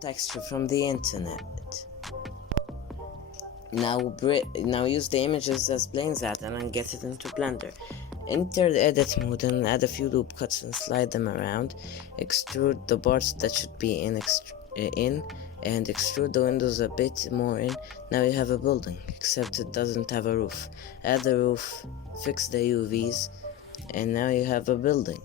texture from the internet. Now use the images as planes add-on and get it into Blender. Enter the edit mode and add a few loop cuts and slide them around. Extrude the parts that should be in and extrude the windows a bit more in. Now you have a building, except it doesn't have a roof. Add the roof, fix the UVs, and now you have a building.